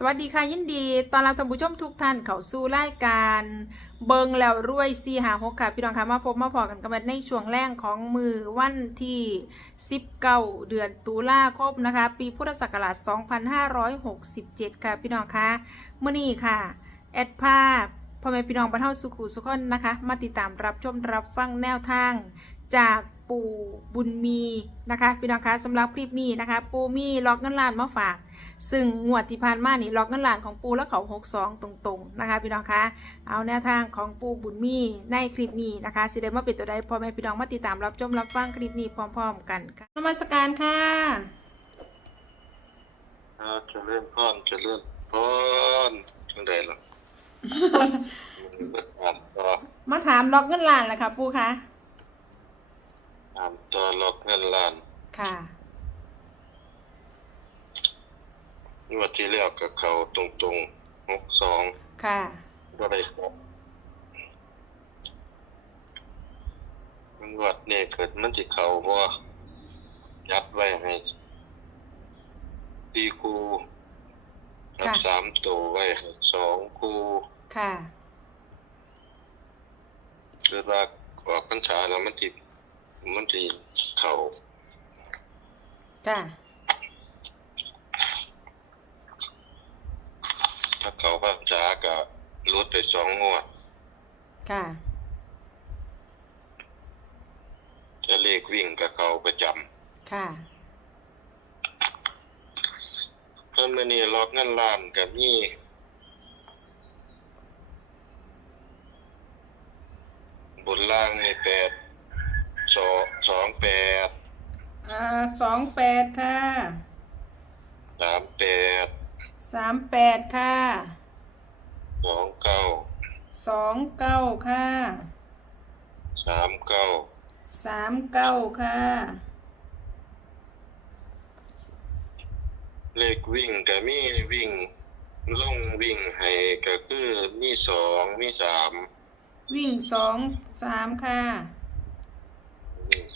สวัสดีค่ะยินดีตอนรับท่านผู้ชมทุกท่านเข้าสู่รายการเบิงแล้วรวยซีหาหกค่ะ พี่น้องคะมาพบมาพอกันกันในช่วงแรกของมือวันที่19เดือนตุลาคมนะคะ ปีพุทธศักราช2567 ค่ะพี่น้องคะเมื่อนี้ค่ะ แอดภาพพ่อแม่พี่น้องบรรเทาสุขุสุขคนนะคะ มาติดตามรับชมรับฟังแนวทางจาก ปู่บุญมีนะคะพี่น้องคะสำหรับคลิปนี้นะคะ ปูมีล็อกเงินล้านมาฝาก ซึ่งงวดที่ผ่านมานี่ล็อกเงินล้านของปูและเขาหกสองตรงๆนะคะพี่น้องคะเอาแนวทางของปูบุญมีในคลิปนี้นะคะสิได้มาเป็นตัวใดพ่อแม่พี่น้องมาติดตามรับชมรับฟังคลิปนี้พร้อม ๆ กันค่ะนมัสการค่ะอ่าเจะเลื่อนพรเจะเลื่อนพรจังใดล่ะมันก็ตามต่อมาถามล็อกเงินล้านแหละค่ะปูคะ ตามต่อล็อกเงินล้านค่ะ งวดที่แล้วกับเขาตรงๆหกสองค่ะก็ได้ครับงวดนี้เกิดมันที่เขาว่ายัดไว้ให้ดีคูกับค่ะสามตัวไว้ให้สองคูค่ะ เกิดว่าออกพรรษาแล้วมันที่ มันที่เขาค่ะถ้าเขาพรรษาก็ลดไปสองงวดค่ะจะเลขวิ่งกับเขาประจค่ะำเพิ่มมานี่ล็อกเงินล้านกับนี่บนล่างนี่แปด สองสองแปดอ่าสองแปดค่ะสามแปดสามแปดค่ะสองเก้าสองเก้าค่ะสามเก้าสามเก้าค่ะ เลขวิ่งกับมีวิ่งลงวิ่งให้ก็คือมีสองมีสามวิ่งสองสามค่ะวิ่ง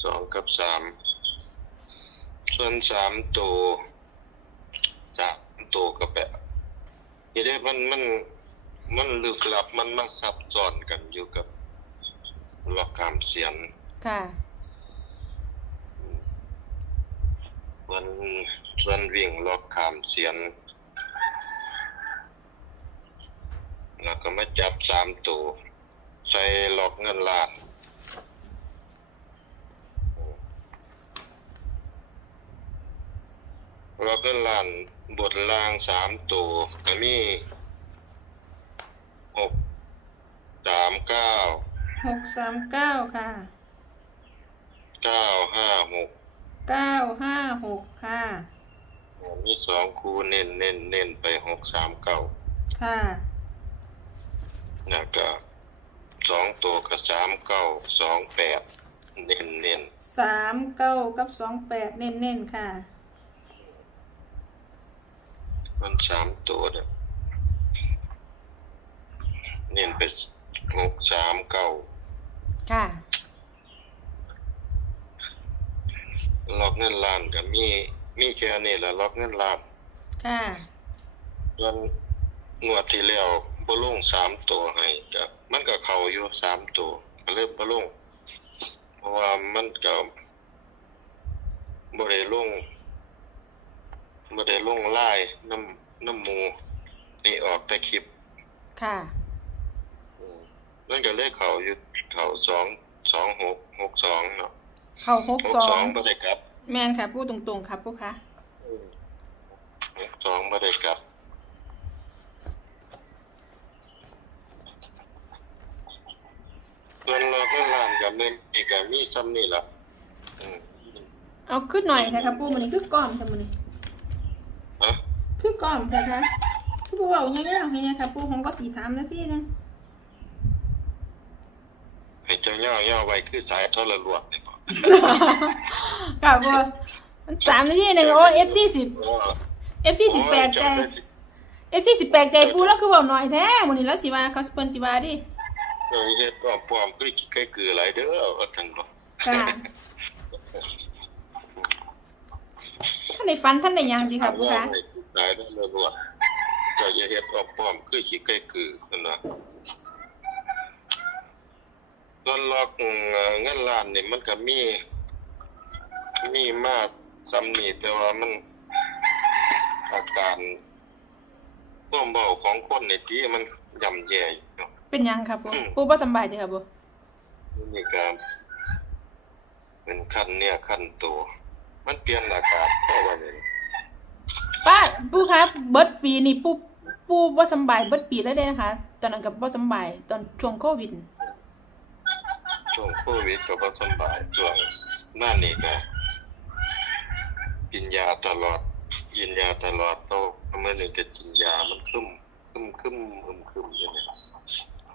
สองกับสามส่วนสามตัวสามตัวกับแปดนี่ได้มันมันมันลึกลับมันมาซับซ้อนกันอยู่กับล็อกคำเสียนค่ะวันวันวิ่งล็อกคำเสียนแล้วก็มาจับสามตัวใส่ล็อกเงินล้าน ล็อกเงินล้านบทล่างสามตัวก็มีหกสามเก้าหกสามเก้าค่ะเก้าห้าหกเก้าห้าหกค่ะ มีสองคูเน้นเน้นเน้นไปหกสามเก้าค่ะแล้วก็สองตัวกับสามเก้าสองแปดเน้นเน้นสามเก้ากับสองแปดเน้นๆค่ะ มันสามตัวเนี่ยเน้นไปหกสามเก้าค่ะล็อกเงินล้านก็มีมีแค่นี้แหละล็อกเงินล้านค่ะวันงวดที่แล้วบ่ลงสามตัวให้ก็มันก็เข้าอยู่สามตัวก็เลยบ่ลงเพราะว่ามันก็บ่ได้ลง บ่ได้ลงไล่น้ำน้ำหมูนี่ออกแต่คลิปค่ะอืมมันก็เลยเข้าอยู่เข้าสองสองหกหกสองเนาะเข้าหกหกสอสองงบ่ได้กลับ แมนค่ะพูดตรงๆครับพวกค่ะหกสองบ่ได้กลับส่วนเราก็ล้านกับเงินอีกก็มีซ้ำนี่ล่ะอืมเอาขึ้นหน่อยค่ะครับปูมันนี้คือก้อมค่ะมันนี้ฮะ คือก้อมค่ะค่ะคือปูบอกยังไงเอาให้เนี่ยค่ะปูของก็ตีสามนาทีนะให้เจ้าย่อย่อไว้คือสายโทรลวดนี่บ่ค่ะปูมันสามนาทีหนึ่งโอ้เอฟซีสิบโอ้เอฟซีสิบแปดใจเอฟซีสิบแปดใจปูแล้วคือบอกหน่อยแท้มันนี้แล้วสิว่าเขาสเปินสิว่าดิเออเฮ็ดป้อมๆคือใกล้คือหลายเด้อว่าซั่นบ่ค่ะท่านในฝันท่านในยังสิค่ะปูคะ สายโทรลวดจก็อย่าเฮ็ดออกป้อมคือขี้ไก่กือนั่นว่าส่วนล็อกเอ่อเงินล้านนี่มันก็มี มีมาสำนีแต่ว่ามันอาการความเบาของคนในที่มันย่ำแย่อยู่เป็นหยังครับปูอืมปูบ่สำบายติครับปูนี่ก็เป็นขั้นเนี่ยขั้นตัว มันเปลี่ยนอากาศเพราะว่านี่ ป้าปูครับเบิดปีนี่ปูปูบ่สำบายเบิดปีแล้วเด้นะคะ ตอนนั้นก็บ่สำบายตอนช่วงโควิดช่วงโควิดก็บ่สำบายช่วงหน้านี้ก็กินยาตลอดกินยาตลอดโตเมื่อนี้ก็กินยามันคึมคึมคึมคึมคึมอยู่เนี่ย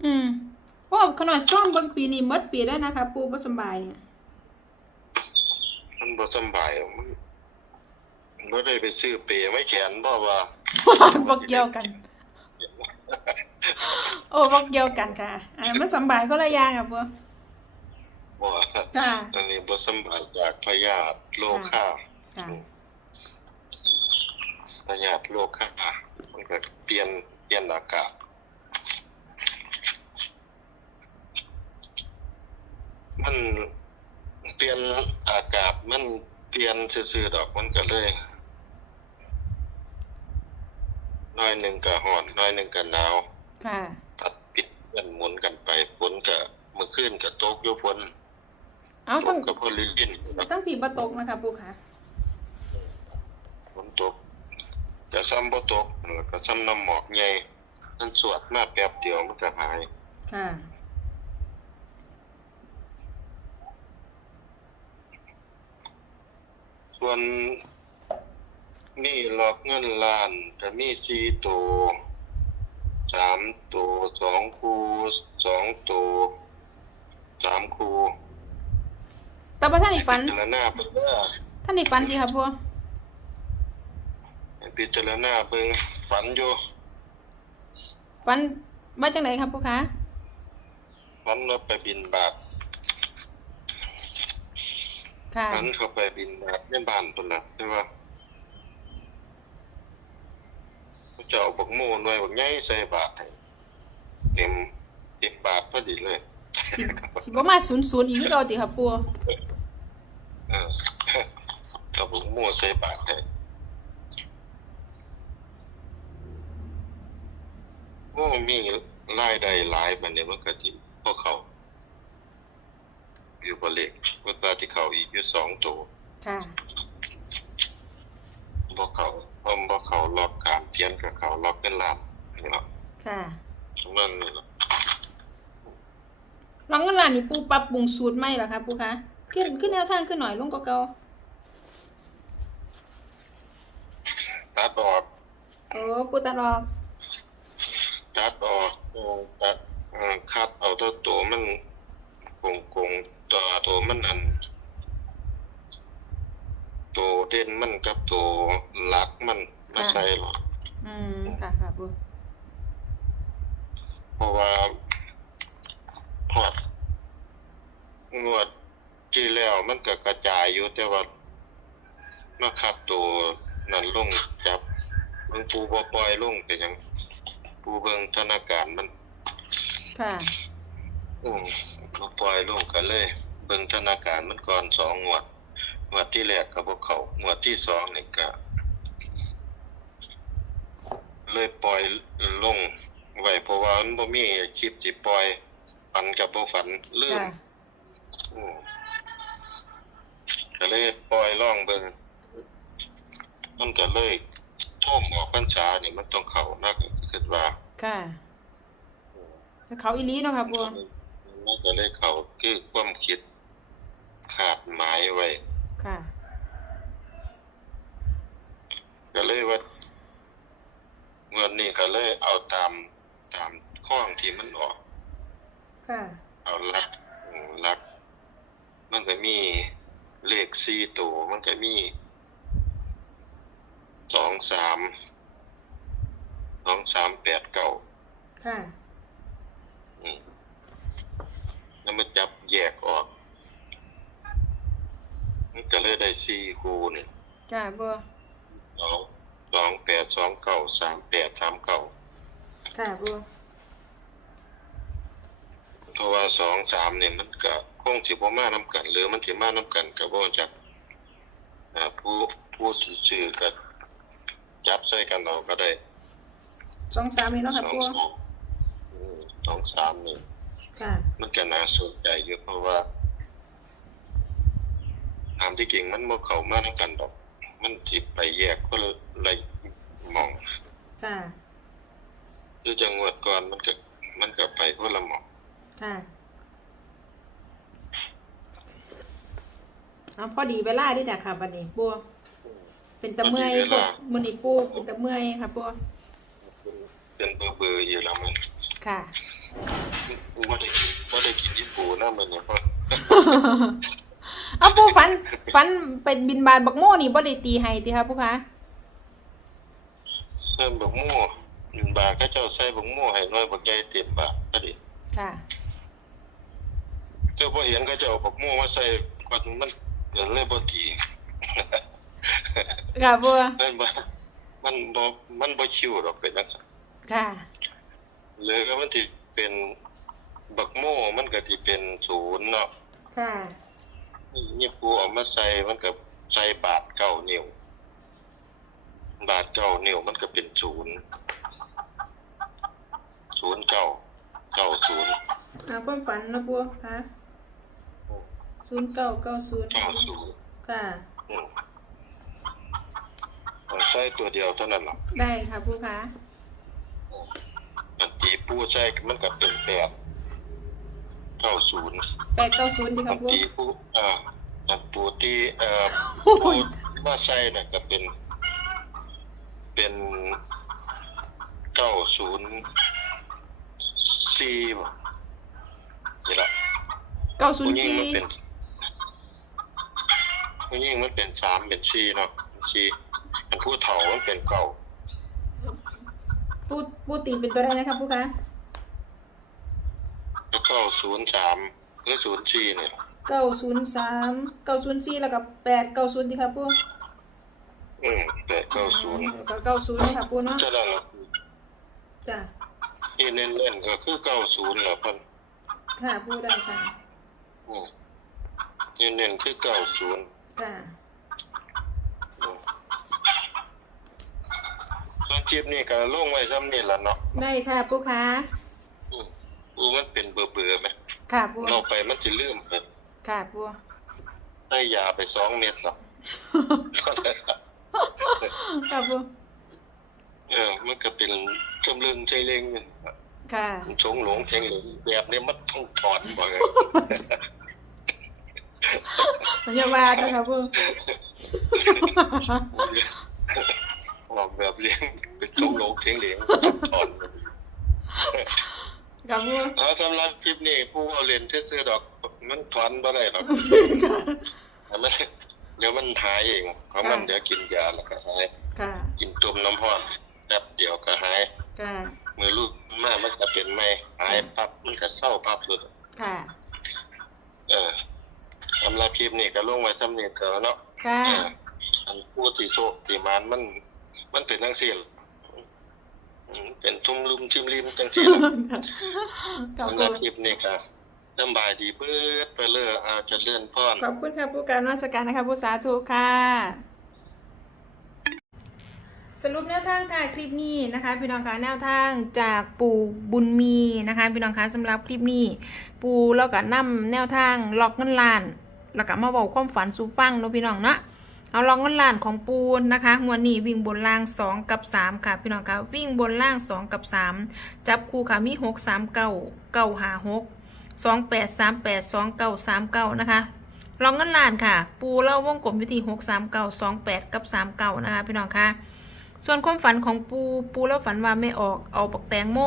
อืมเพราะว่าขนาดช่วงบางปีนี่เบิดปีแล้วนะคะ ปูบ่สำบายเนี่ยมันบ่สำบายมันมัน บ่ได้ไปซื้อเปรย์ไม่แขนบ่ว่าบ่เกี่ยวกัน โอ้บ่เกี่ยวกันค่ะอันนั้นมันสำบายคนละอย่างครับปูบ่ค่ะอันนี้บ่สำบายจากพยาธิโรคข้าค่ะพยาธิโรคข้ามันก็เปลี่ยนเปลี่ยนอากาศมันเปลี่ยนอากาศมันเปลี่ยนซื่อๆดอกมันก็เลย น้อยหนึ่งก็ร้อนน้อยหนึ่งก็หนาวค่ะตัดปิดกันหมุนกันไปฝนก็เมื่อคืนก็ตกอยู่ฝนเอาตทั้งกก็พอลิลินทั้งปีบ่ตกนะคะปูค่ะ ฝนตกก็ซ้ำบ่ตกก็ซ้ำน้ำหมอกใหญ่มันสวดมาแป๊บเดียวมันก็หาย ค่ะ ส่วน นี่หลอกเงินล้านก็มีสี่ตัวสามตัวสองคู่สองตัวสามคู่แต่ว่าท่านนี่ฝันพิจารณาเบิ่งว่าท่านนี่ฝันดีครับปูให้พิจารณาเบิ่งฝันอยู่ฝันมาจังไหนครับปูคะฝันว่าไปบินบาทค่ะฝันเข้าไปบินบาทในบ้านพุ่นล่ะใช่ป่ะ เขาจะเอาบักโม่หน่วยบักใหญ่ใส่บาทให้เต็มเต็มบาทพอดีเลยสิสิบ่มาศูนย์ศูนย์อีกคือเก่าติครับปูเออเอาบักโม่ใส่บาทให้โอ้มีรายได้หลายบัดนี้มันก็สิพวกเขาอยู่บ่เล็กมันก็สิเข้าอีกอยู่สองตัวค่ะบ่เขา เพราะบ่เขาล็อกการเทียนกับเขาล็อกเป็นล้านนี่เนาะค่ะมันนี่เนาะลองเงินล้านนี่ปูปรับปรุงสูตรใหม่เหรอครับปูคะขึ้นขึ้นแนวทางขึ้นหน่อยลงกว่าเก่าตัดออกโอ้ปูตัดออกตัดออกเออตัดเอ่อคัดเอาตัวตัวมันคงคงตัวตัวมันอันตัว เด่นมันกับตัวหลักมันไม่ใช่หรอกอืมค่ะค่ะปูเพราะว่าพอดงวดที่แล้วมันก็กระจายอยู่แต่ว่ามาคัดตัวนั้นลงจับเบิ่งปูบ่ปล่อยลงก็ยังปูเบิ่งธนาการมัน ค่ะอืมบ่ปล่อยลงก็เลย เบิ่งธนาการมันก่อนสองงวด งวดที่แรกก็บ่เข้างวดที่สองนี่ก็เลยปล่อยลงไว้เพราะว่ามันบ่มีคลิปที่ปล่อยฝันกับบ่ฝันลืมค่ะอืมก็เลยปล่อยล่องเบิ่งมันก็เลยท่วมออกพรรษานี่มันต้องเข้านักคิดว่า ค่ะแล้วเขาอีหลีเนาะครับปูมันก็เลยเข้าคือความคิด ขาดหมายไว้ ค่ะ ก็เลยว่าเมื่อนี้ก็เลยเอาตามตามข้องที่มันออก ค่ะ เอาลักอืมลัก มันก็มีเลขสี่ตัวมันก็มีสองสามสองสามแปดเก้าค่ะอืมแล้วมันจับแยกออก มันก็เลยได้สี่คู่เนี่ยจ้าปูสองสองแปดสองเก้าสามแปดสามเก้าค่ะปูเพราะว่าสองสามเนี่ยมันก็คงสิบ่มานํกัน หรือมันสิมานํกันก็บ่จักอ่าผู้ผู้ชื่อก็จับใส่กันเอาก็ได้สองสามนี่เนาะสค่ะองปูสองอืมสองสามนี่ค่ะมันก็น่าสนใจอยู่เพราะว่า ตามที่จริงมันบ่เข้ามานํกันดอก มันสิไปแยกคนละหมองค่ะคือจังหวัดก่อนมันก็มันก็ไปคนละหมองค่ะเอาพอดีเวลาดิจ้ะค่ะบัดนี้ปูเป็นตะเมื่อยพอดีเวปูลามื้อนี้ปูเป็นตะเมื่อยค่ะปูเป็นเบอร์เบอร์อยู่แล้วมันค่ะบ่ได้กินบ่ได้กินญี่ปุ่นนะมันเนี่ยเพราะ เอาปูฟันฟันเป็นบินบานบักโม่นี่บ่ได้ตีให้ติค่ะปูคะเพิ่นบักหมู่บาทเขาเจ้าใส่บักหมู่ให้น้อยบักใหญ่เต็มบาทก็ดิค่ะเจ้าบ่เห็นเขาเจ้าเอาบักหมู่มาใส่ก่อนมันเกิดเลยบ่ดีค่ะปูมันบ่มันบ่มันบ่ชิวดอกเป็นจังซั่นค่ะหรือก็มันสิเป็นบักโม่มันก็สิเป็นศูนย์เนาะค่ะ นี่ปูเอามาใส่มันก็ใส่บาทเก้านิ้ว บาทเก้านิ้วมันก็เป็นศูนย์ศูนย์เก้าเก้าศูนย์เอาความฝันนะปูค่ะศูนย์เก้าเก้าศูนย์เก้าศูนย์ค่ะอืมเอาใส่ตัวเดียวเท่านั้นหรอกได้ค่ะปูคะอันตีปูใส่มันก็เป็นแปด เก้าศูนย์แปดเก้าศูนย์ดีอัค่ะนปูตีปูอ่าอันปูตีเอ่อโอ้ปูยมาใส่เนี่ยก็เป็น เป็นเก้าศูนย์สี่บ่นี่ละเก้าศูนผู้ย์หญิงสี่มันเป็นผู้หญิงมันเป็นสามเป็นสี่เนาะสี่อันผู้เฒ่ามันเป็นเก้าปูปูตีเป็นตัวได้นะคะปูคะ แล้วเก้าศูนย์สามหรือศูนย์สี่เนี่ยเก้าศูนย์สามเก้าศูนย์สี่แล้วก็แปดเก้าศูนย์ดีค่ะปูอืมแปดเก้าศูนย์ก็เก้าศูนย์ค่ะปูเนาะจะได้ละจ้ะที่เน้นๆก็คือเก้าศูนย์แหละเพิ่นค่ะปูได้ค่ะอืมที่เน้นคือเก้าศูนย์ค่ะส่วนคลิปนี้ก็ลงไว้ซ้ำนี่ล่ะเนาะได้ค่ะปูคะอืม อูมันเป็นเบื่อๆไหมค่ะปูเราไปมันสิลืมไปค่ะปูได้ยาไปสองเม็ดหรอกค่ะปูเออมันก็เป็นจำเริงใจเล็งเนี่ยค่ะชงหลงเทงหลงแบบนี้มันต้องถอนบ่ไงพยาบาลนะคะปูออกแบบเลี้ยงเป็นชงหลงเทงเหลงถอน ค่ะปูเอาสำหรับคลิปนี้ผู้เอาเล่นซื่อๆดอกมันถอนบ่ได้หรอกแต่มันเดี๋ยวมันหายเองเพราะมันเดี๋ยวกินยาแล้วก็หายค่ะกินต้มน้ำร้อนแป๊บเดียวก็หายค่ะมือลูกมากมันจะเป็นไม่หายปั๊บมันก็เศร้าปั๊บเลยค่ะ เออสำหรับคลิปนี้ก็ลงไว้สำเนียงเกินเนาะค่ะเอออันพูดที่โซกที่มันมัน มันเป็นจังซี่ล่ะอืม เป็นทุ่มลุมชิมริมจังซี่ล่ะขอบสำหคุรับณคลิปนี้ก็สำบายดีเบิดไปเลยอาจจะเลื่อนพรขอบคุณค่ะผู้การวัสการนะคะผู้สาธุค่ะ สรุปแนวทางถ่ายคลิปนี้นะคะพี่น้องคะแนวทางจากปู่บุญมีนะคะพี่น้องคะสำหรับคลิปนี้ ปูแล้วก็นำแนวทางล็อกเงินล้าน แล้วก็มาบอกความฝันสู่ฟังเนาะพี่น้องเนาะ เอาลอกเงินล้านของปูนะคะงวันนี้วิ่งบนล่าง 2 กับ 3 ค่ะ พี่น้องคะวิ่งบนล่าง 2 กับ 3 จับคู่ค่ะมี 6 3 9 9 5 6 2 8 3 8 2 9 3 9 นะคะลองเงินล้านค่ะ ปูเล่าวงกลมวิธี6 3 9 2 8 กับ 3 9 นะคะ พี่น้องคะส่วนความฝันของปูปูแล้วฝันว่าไม่ออกเอาปักแตงโม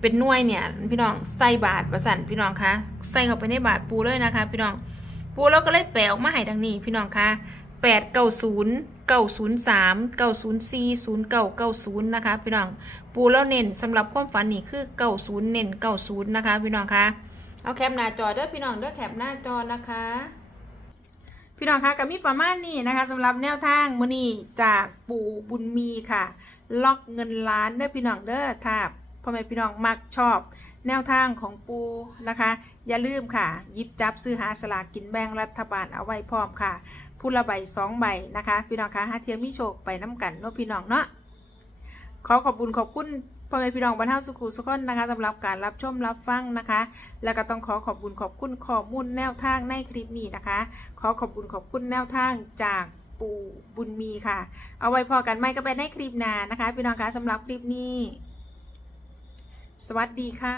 เป็นน่วยเนี่ย พี่น้องใส่บาทประสันพี่น้องคะใส่เข้าไปในบาทปูเลยนะคะ พี่น้องปูเราก็เลยแปลออกมาให้ดังนี้ พี่น้องคะ แปดเก้าศูนย์เก้าศูนย์สามเก้าศูนย์สี่ศูนย์เก้าเก้าศูนย์นะคะพี่น้องปูแล้วเน้นสำหรับความฝันนี่คือเก้าศูนย์เน้นเก้าศูนย์นะคะพี่น้องคะเอาแคปหน้าจอเด้อพี่น้องเด้อแคปหน้าจอนะคะ พี่น้องคะก็มีประมาณนี้นะคะสำหรับแนวทางมื้อนี้จากปู่บุญมีค่ะ ล็อกเงินล้านเด้อพี่น้องเด้อถ้าพ่อแม่พี่น้องมักชอบแนวทางของปูนะคะ อย่าลืมค่ะยิบจับซื้อหาสลากกินแบ่งรัฐบาลเอาไว้พร้อมค่ะ ผู้ละใบสองใบนะคะ พี่น้องคะหาเทียมมิโชคไปน้ำกันเนาะพี่น้องเนาะขอขอบคุณขอบคุณพ่อแม่พี่น้องบรรเทาสุขุสุขคนนะคะสำหรับการรับชมรับฟังนะคะ แล้วก็ต้องขอขอบคุณขอบคุณข้อมูลแนวทางในคลิปนี้นะคะ ขอขอบคุณขอบคุณแนวทางจากปู่บุญมีค่ะ เอาไว้พอกันไม่ก็ไปในคลิปหน้านะคะ พี่น้องคะสำหรับคลิปนี้ สวัสดีค่ะ